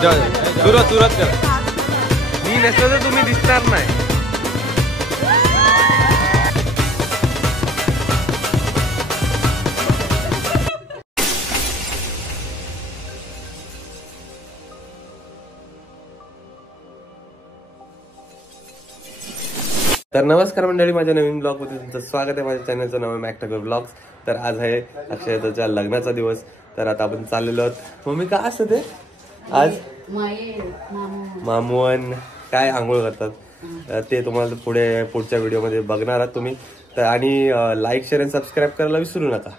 सुरुवात करा. मी नसलं तर तुम्ही दिसणार नाही. तर नमस्कार मंडळी, माझ्या नवीन ब्लॉग मध्ये तुमचं स्वागत आहे. माझ्या चॅनलचं नाव आहे मॅक्टागर ब्लॉग्स. तर आज आहे अक्षयच्या लग्नाचा दिवस. तर आता आपण चाललेलो आहोत. मम्मी काय असतं ते आज मामुवन काय आंघोळ करतात ते तुम्हाला पुढच्या व्हिडिओमध्ये बघणार आहात तुम्ही. तर आणि लाईक शेअर आणि सबस्क्राईब करायला विसरू नका.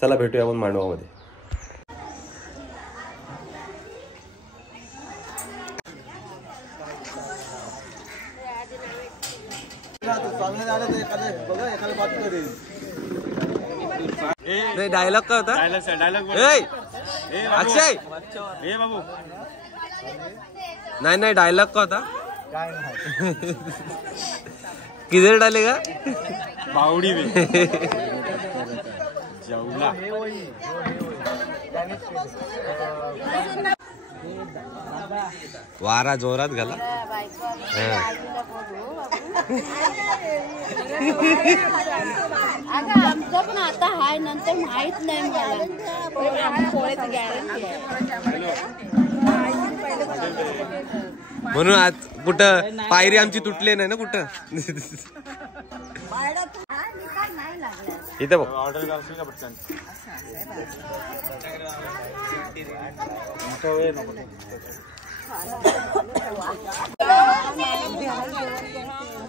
चला भेटूया आपण मांडवामध्ये. डायलॉग का होता? अक्षय बाबू नाही डायलॉग का होता? किधर डालेगा बावडी में जवला. वारा जोरात घाला. आमचं पण आता हाय, नंतर माहित नाही म्हणून आज कुठं पायरी आमची तुटली नाही ना कुठं. इथं ऑर्डर करशील का पटकन?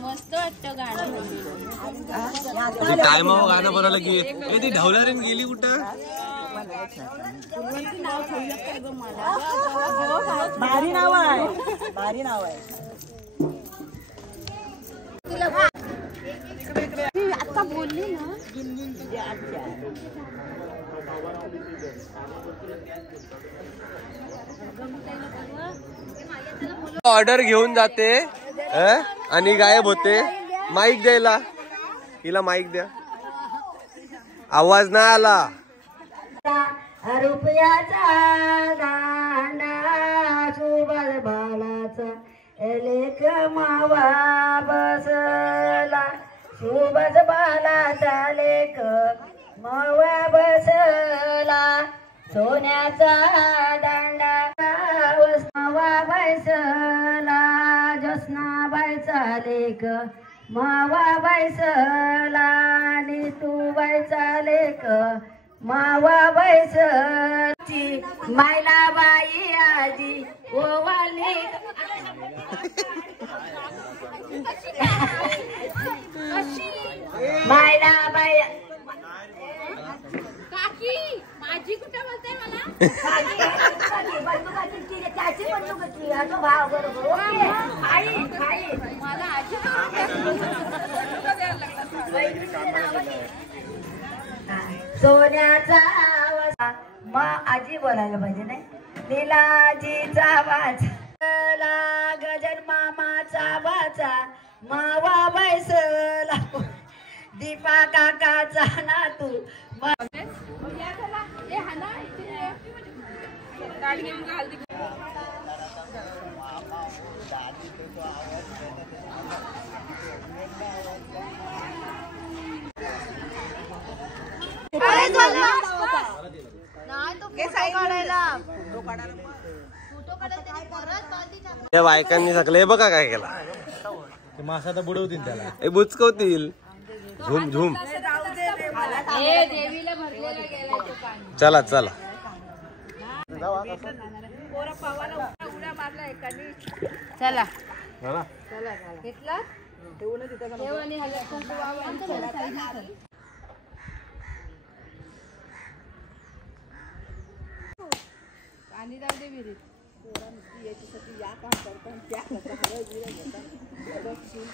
मस्त वाटतं गाणं. टायमावर गाणं बनायला की ती ढवलारीन गेली कुठं? भारी नाव आहे, भारी नाव आहे. आता बोलली ना. ऑर्डर घेऊन जाते आणि गायब होते. माईक द्यायला, हिला माईक द्या. आवाज नाही आला. रुपयाचा दांडा सुबल बालाचा लेख मावा बसला. सुबज बालाचा लेख मावा बसला. सोन्याचा दांडा मावा बैसला. जसनाबाईचा लेख मावा बैसला. नीतू बाईचा लेख मावा बैसची. मायला बाई आजी ओवाली. मायला बाई काकी माझी कुठे बोलते मला? त्याची बंदूक भाव बरोबर. मला आजी सोन्याचा आवाज मग आजी बोलायला पाहिजे नाही. नीलाजीचा वाचा गजन मामाचा वाचा मावा बैसला. दीपा काकाचा नातू गाडी घेऊन घाल. त्या बायकांनी सगळं हे बघा काय केला. मासा तर बुडवतील त्याला, हे बुचकवतील. झुम झुम. चला चला चला आणि जाऊ दे विहिरीत.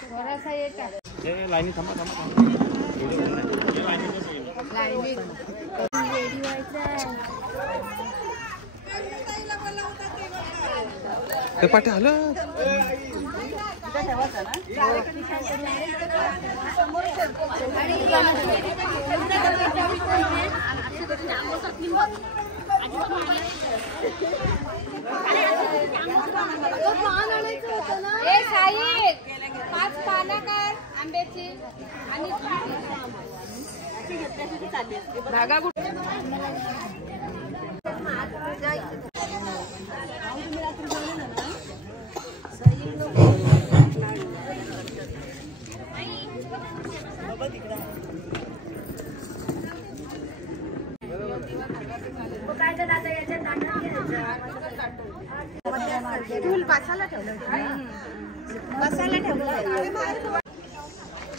थोडासा येतात लाईनी थांबा. ते पाठी आलं. ए साई 5 पानं कर आंब्याची आणि धागा कुठे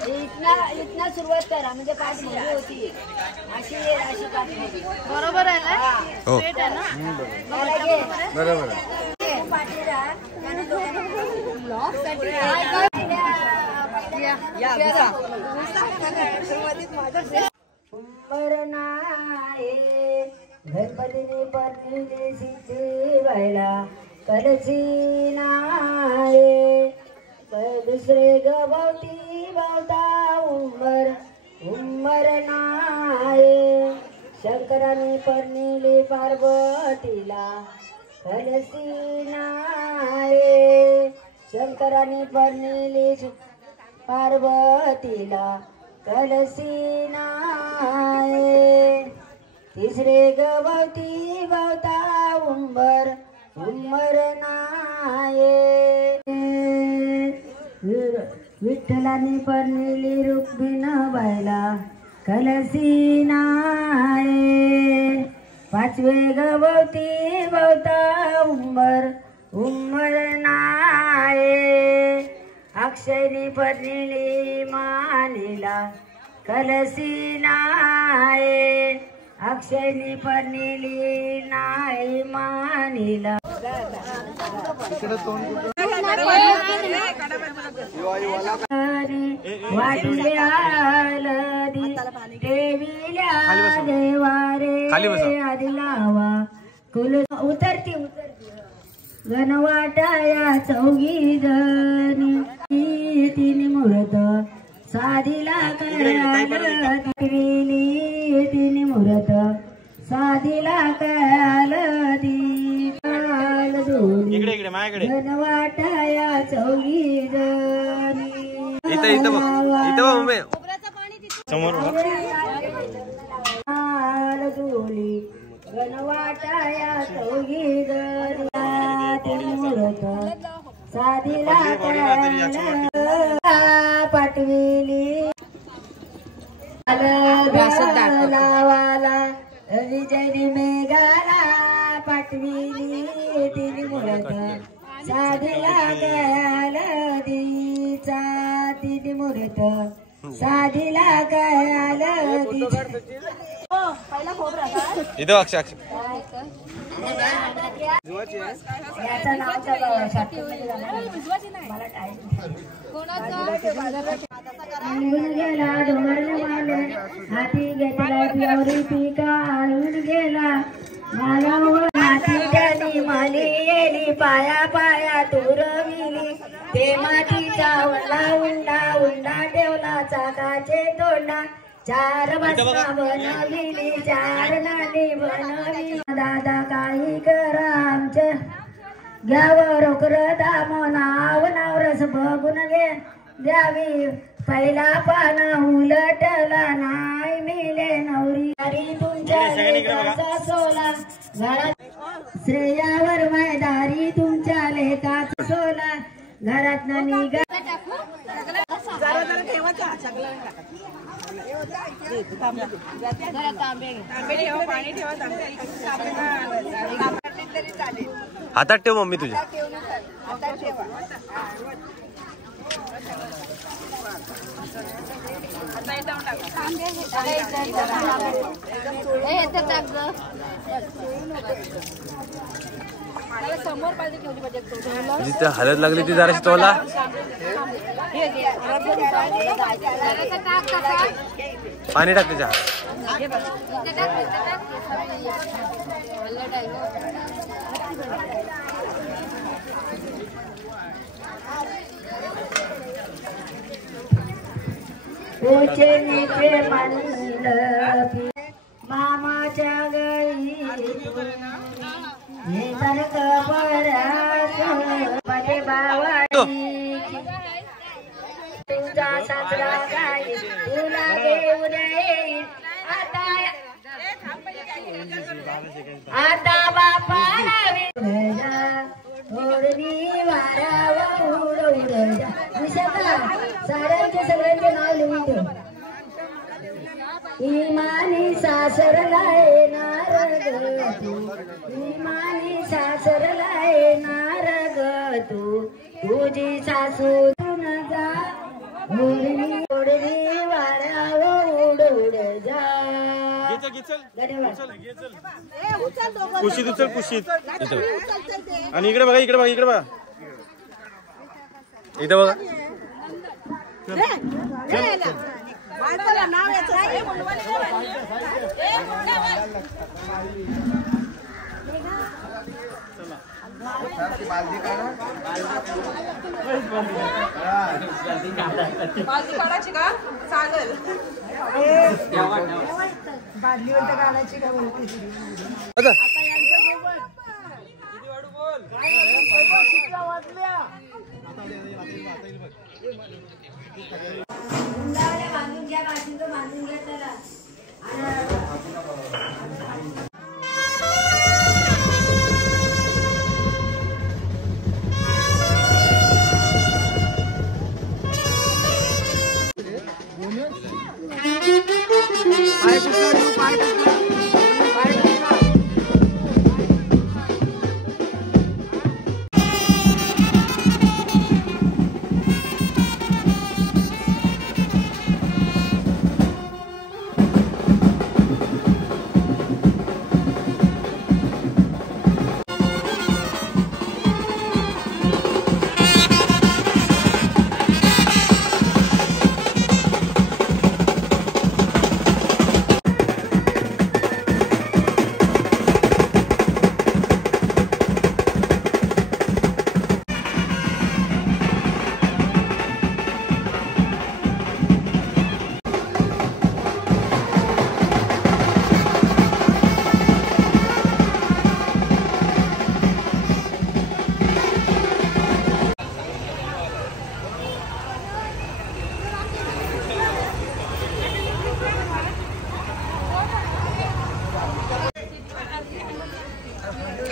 इथना सुरुवात करा म्हणजे पाच मोठी होती अशी अशी पाच मोठी बरोबर आहे ना हो पेट आहे ना बरोबर गणपतीने पत्नीने सिद्धी व्हायला कलसी नाये दुसरे गवती बावता उंबर नाये शंकराने परनिले पार्वतीला कलसी नाये शंकराने परनिले पार्वतीला कलसी नाये तिसरे गवती बावता उंबर नाये विठ्ठलाने परनिली रुक्मिण बायला कलसी नाये पाचवे गवती बावता उंबर नाये अक्षयनी परनिली मानिला कलसी नाये अक्षयनी परनिली नाही मानिला वाटिल्या देवील्या देवारे आधी लावा कुल उतरती गणवाटाया चौघी जणी तिने मूर्त साधीला कळली तिने मूर्त साधीला कळली गणवाटाया चौघी जणी गणवाटाया चौघी जणी मूर्त साधीला पाठविली लावाला विजयी मेघाला पाठविली तिने मूर्त साधीला गलदीचा तिने मूर्त साधीला गलदीचा इथं अक्षय याचं नाव मला टाईम गेला डोंगरला माले हाती घेतला पिवरी पिका आळून गेला मला हाती त्यानी माली येली पाया पाया तुरविली ते मातीचा उंडा ठेवला चाकाचे तोंडा चार बसना बनविली चार नाणी बनविली दादा काही करा आमच्या घ्यावं रोकर दामो नावरस बघून घे द्यावी पहिला पाना उलटला नाही मिले नवरी अरे तुमच्या सोला घरात श्रेयावर मैदारी तुमच्या लेकाचा सोला घरात निघा हातात ठेव मम्मी तुझ्या जिथे हलत लागली ती जराशी तोला पाणी टाक त्याच्या ऊंचे नीचे मंडपी मामाच्या गळी हे तनक बऱ्याच भावानी तुझा सासरा काय तुला घेऊन येईल आता बापाला ओढणी वारावर उड उड जा साऱ्यांचे सगळ्यांचे नाव लिहून ठेव. इमानी सासरला येणार ग तू इमानी सासरला येणार ग तू तुझी सासू न जा ओढणी ओढणी वाऱ्यावर उड उड जा. कुशीत उचल कुशीत आणि इकडे बघा इकडे बघा इकडे बघा इथं बघा बाजू काढायची का चालेल बादलीवर तर घालायची का बोलते बांधून घ्या बांधून घ्या त्याला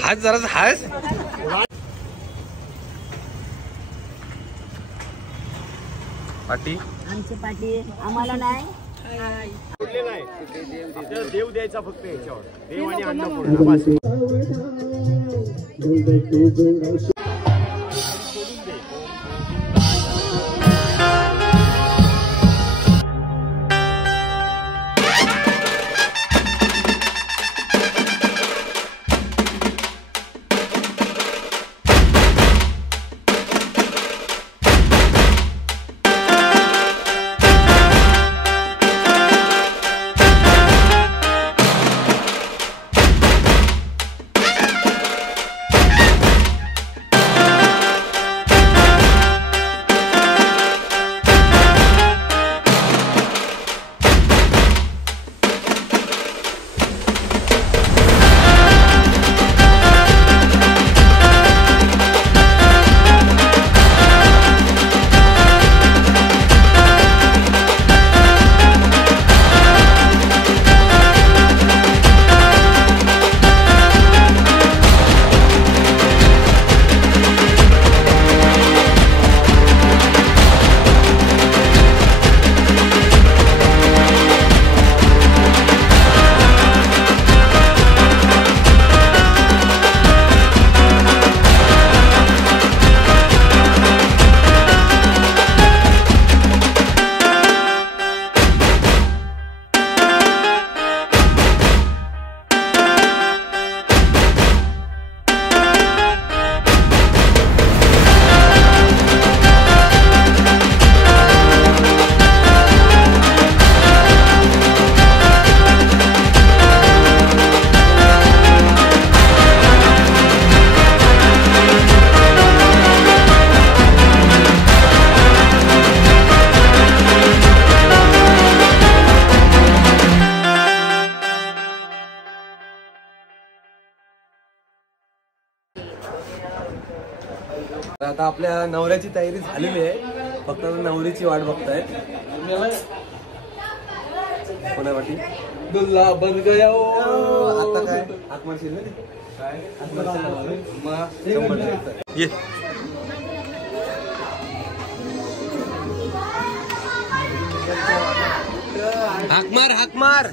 हाच जरा हाच पाटी आमची पाठी आम्हाला नाही देव द्यायचा फक्त याच्यावर देव आणि अन्नपूर्णा. आता आपल्या नवऱ्याची तयारी झालेली आहे, फक्त नवरीची वाट बघताय. कोणा वाटी दुल्ला बन गया. आता काय हात मारशील ना ये. हाक मार हाक मार.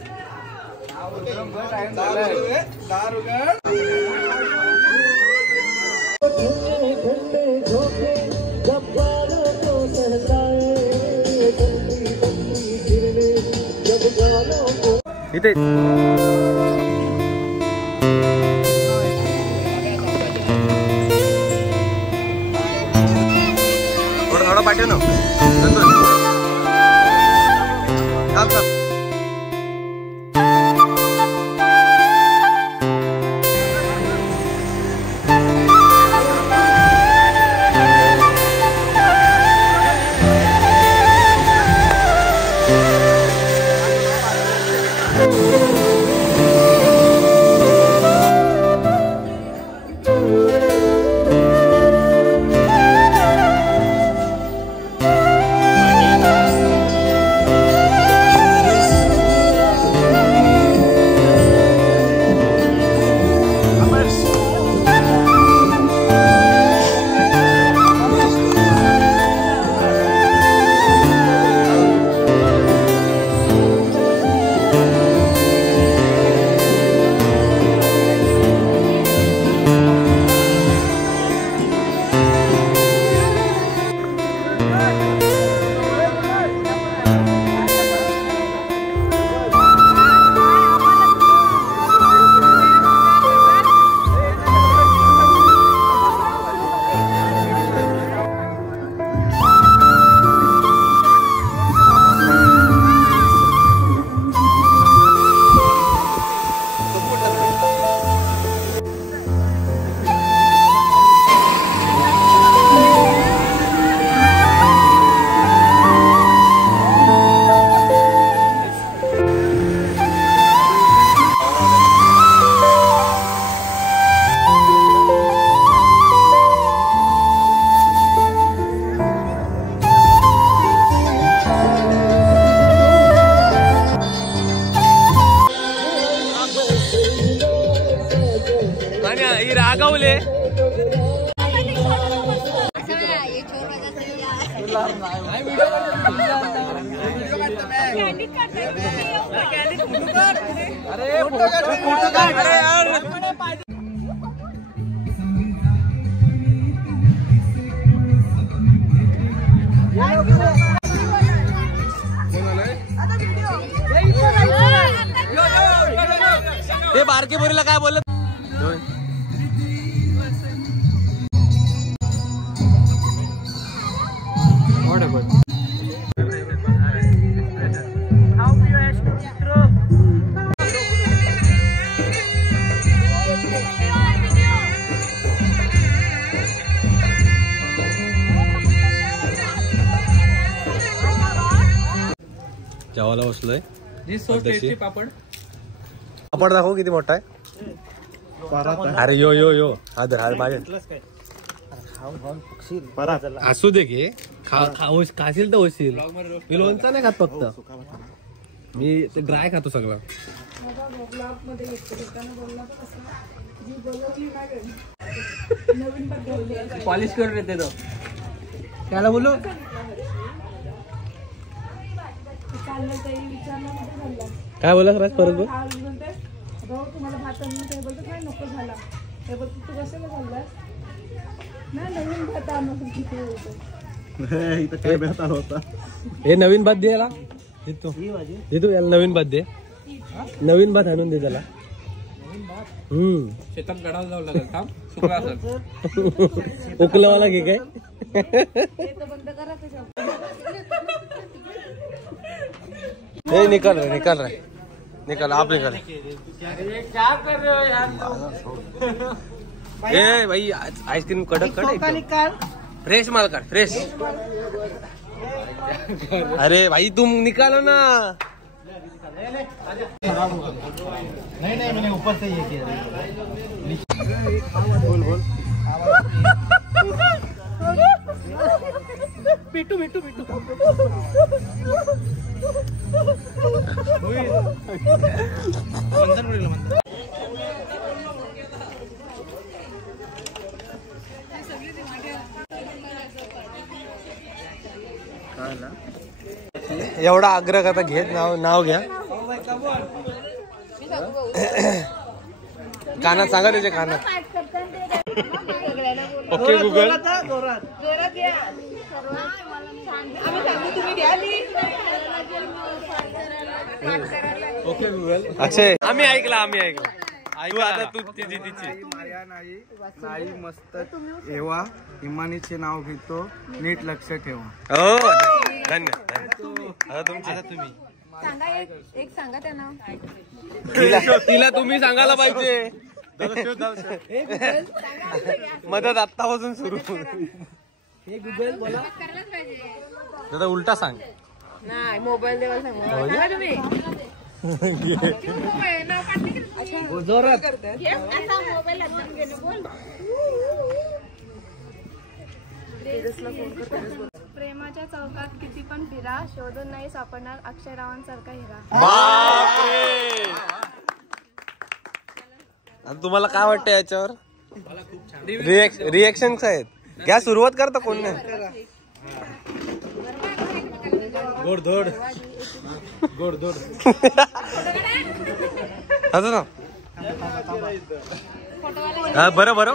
इथे थोडं थोडं पाठव ना. रागवले. ते बारके बोरीला काय बोलत. जेवायला बसलोय. पापड पापड दाखव किती मोठा आहे. अरे यो यो यो हादर हार माझ्या असू दे की खाशील तर होशील. मी लोणचा नाही खात, फक्त मी ते ड्राय खातो सगळं. पॉलिश करून येते तो. त्याला बोलू काय बोला राज परत बोल. तुम्हाला भात ते बोलतो काय नको झाला. ते बोलतो तू कशाला झालास ना नवीन भात आणून होता. हे नवीन भात दे याला. देतो याला नवीन भात दे. नवीन भात आणून दे त्याला. शेतात गडाला जावं लागेल. थांब सुकला असेल. उकलवाला घे काय. हे निकाल रहे निकाल रहे निकाल आप निकाल. क्या कर रहे हो यार. ए भाई आइसक्रीम कडक निकाल. फ्रेश माल कर फ्रेश. अरे भाई तुम निकालो ना. नहीं नहीं मैंने ऊपर से ये किया. बोल बोल. मिठू मिठू मिठू एवढा आग्रह करता घेत नाव घ्या. कानात सांगा त्याच्या कानात. Okay Google. Okay Google. Akshay आम्ही ऐकला तू आता तू तिची नाळी मस्त एव्हा इमानीचे नाव घेतो नीट लक्ष ठेवा. हो धन्यवाद. तुम्ही एक सांगा त्यांना. तिला तुम्ही सांगायला पाहिजे. मदत आत्तापासून सुरू. दादा उलटा सांग. नाही मोबाईल देवा सांगा तुम्ही. प्रेमाच्या चौकात किती पण फिरा शोधून नाही सापडणार अक्षयरावांसारखा हिरा. तुम्हाला काय वाटतं याच्यावर? रिएक्शन काय आहेत? घ्या सुरुवात करता कोण नाही. गोडधोड गोडधोड. बरं बरं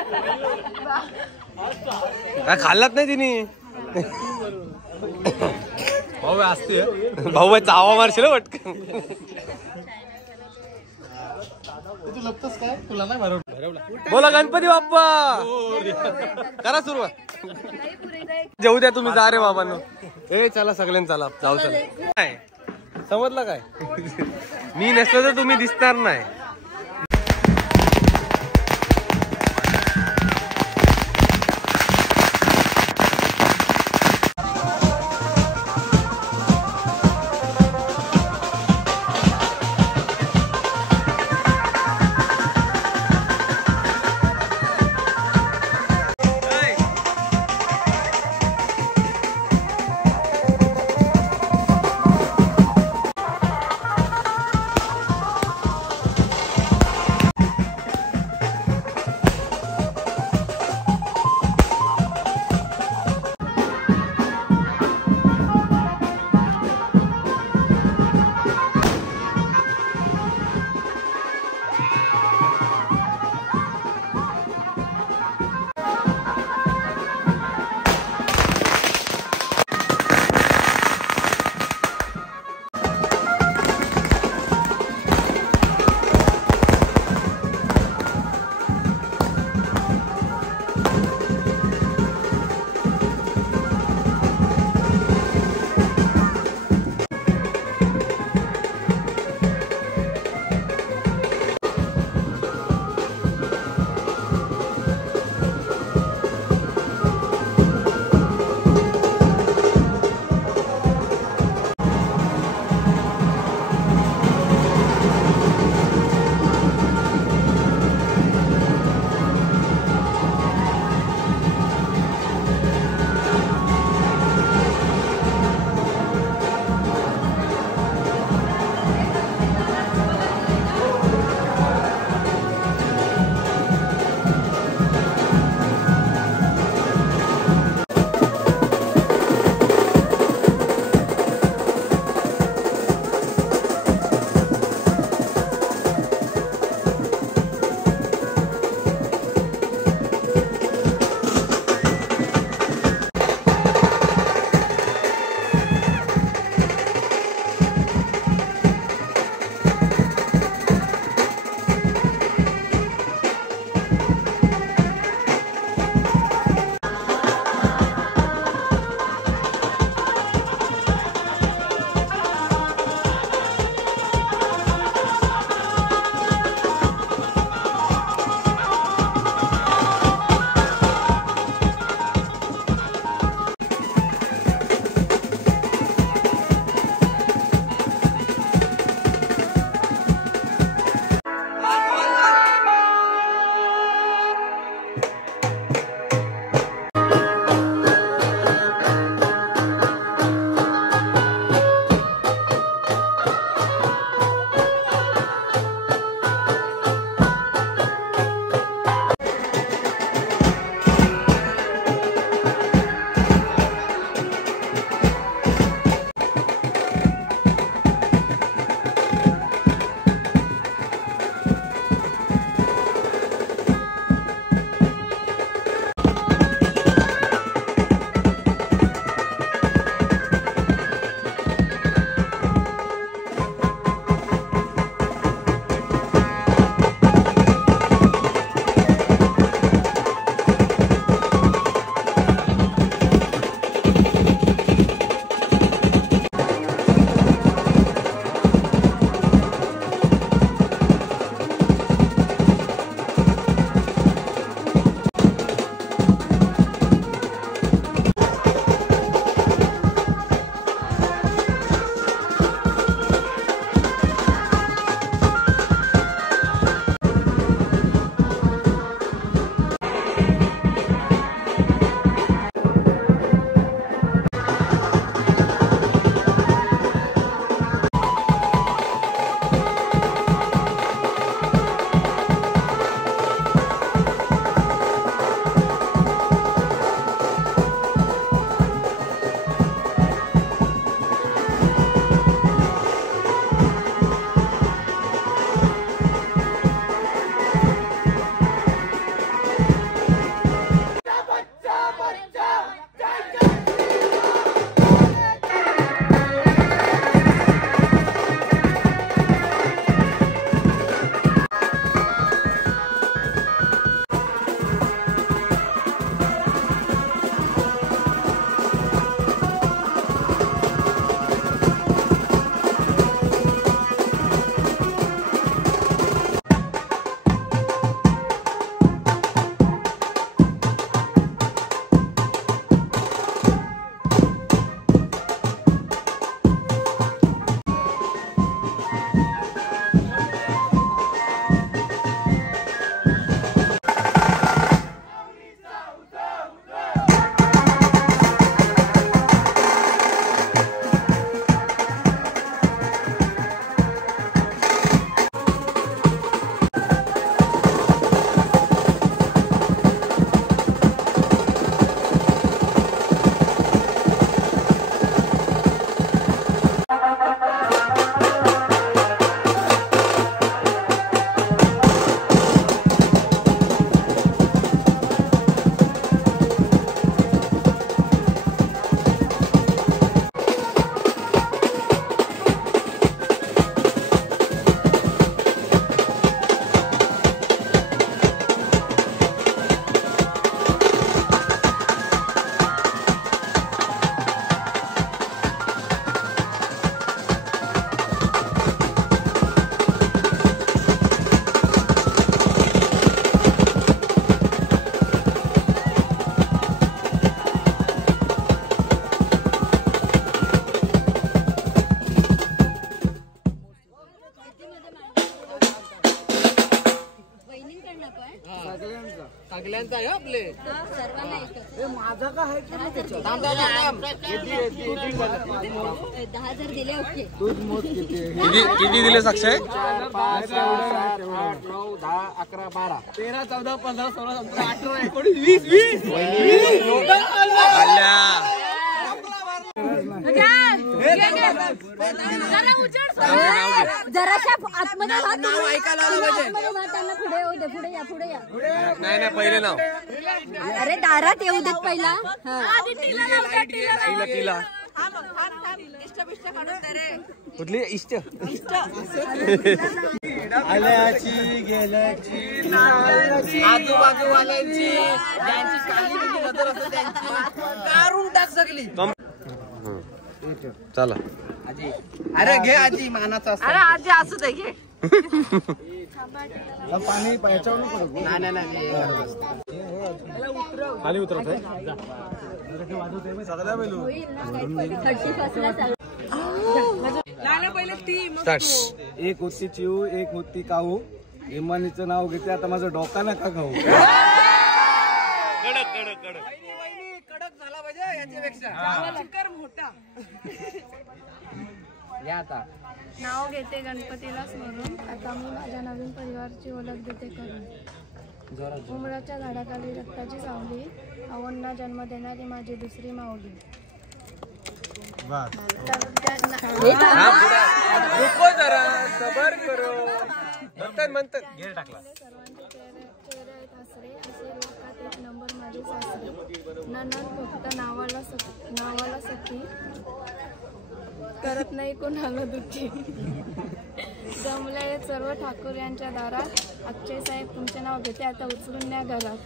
काय खाल्लात नाही तिने. भाऊ असते भाऊ चावा मारशील पटकन. बोला गणपती बाप्पा. करा सुरुवात. जेऊ द्या तुम्ही. जा रे बाबांनो. ए चला सगळ्यांनी चला जाऊ. चला काय समजलं काय? मी नसलं तर तुम्ही दिसणार नाही. दिले. ओके किती दिले साक्षय? 4, 5, 6, 7, 8, 9, 10, 11, 12, 13, 14, 15, 16, 17, 18, 19, 20. जराशा आतमध्ये पुढे या. नाही पहिले नाव. अरे दारात येऊ देत पहिला. तिला कुठली इष्ट? आल्याची गेल्याची आजूबाजूवाल्यांची ज्यांची काली नजर असते त्यांची काढून टाक सगळी. चला अरे घे आजी मानाचा असतो. अरे आजी असू दे घे. पाणी याच्यावर नको. नाही खाली उतरत आहे. एक होती चिऊ, एक होती काऊ. इमानीचं नाव घेते. आता माझं डोका नका खाऊ. कडक झाला पाहिजे याच्यापेक्षा मोठा. या आता नाव घेते गणपतीला स्मरून, आता मी माझ्या नवीन परिवाराची ओळख देते करून. उमराच्या झाडाखाली रक्ताची सावली, अवन्ना जन्म देणारी माझी दुसरी माऊली. सबर करो. म्हणतात गेर टाकला. सर्वांचे चेहरे आहेत हसरे, असे लोकात एक नंबर माझे सासरे. ननद फक्त नावाला सखी, करत नाही कोणाला दुःखी. जमले सर्व ठाकूर यांच्या दारात, अक्षय साहेब तुमचे नाव घेते, आता उचलून न्या घरात.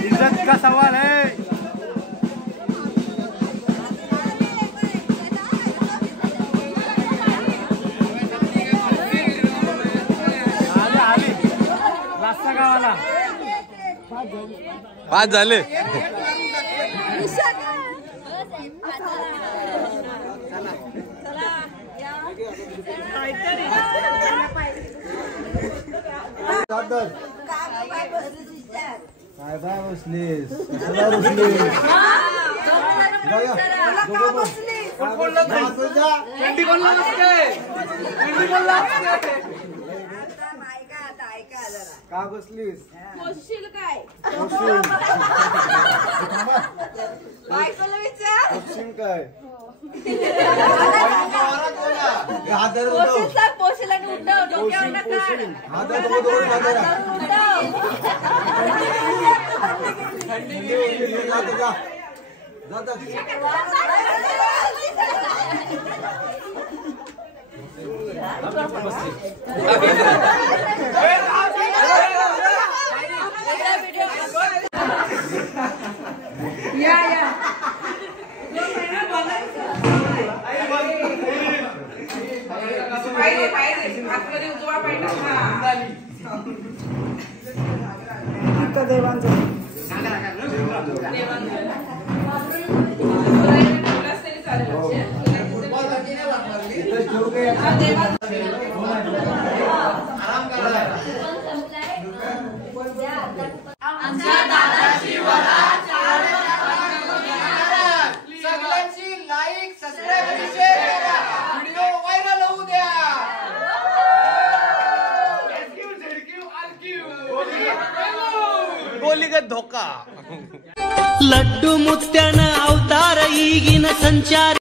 इज्जत का सवाल है. रास्ता गावाला 5 झाले. काय बसलीस? का बसलीस? काय धोका. लड्डू मुत्यान अवतार ಈಗಿನ ಸಂಚಾರ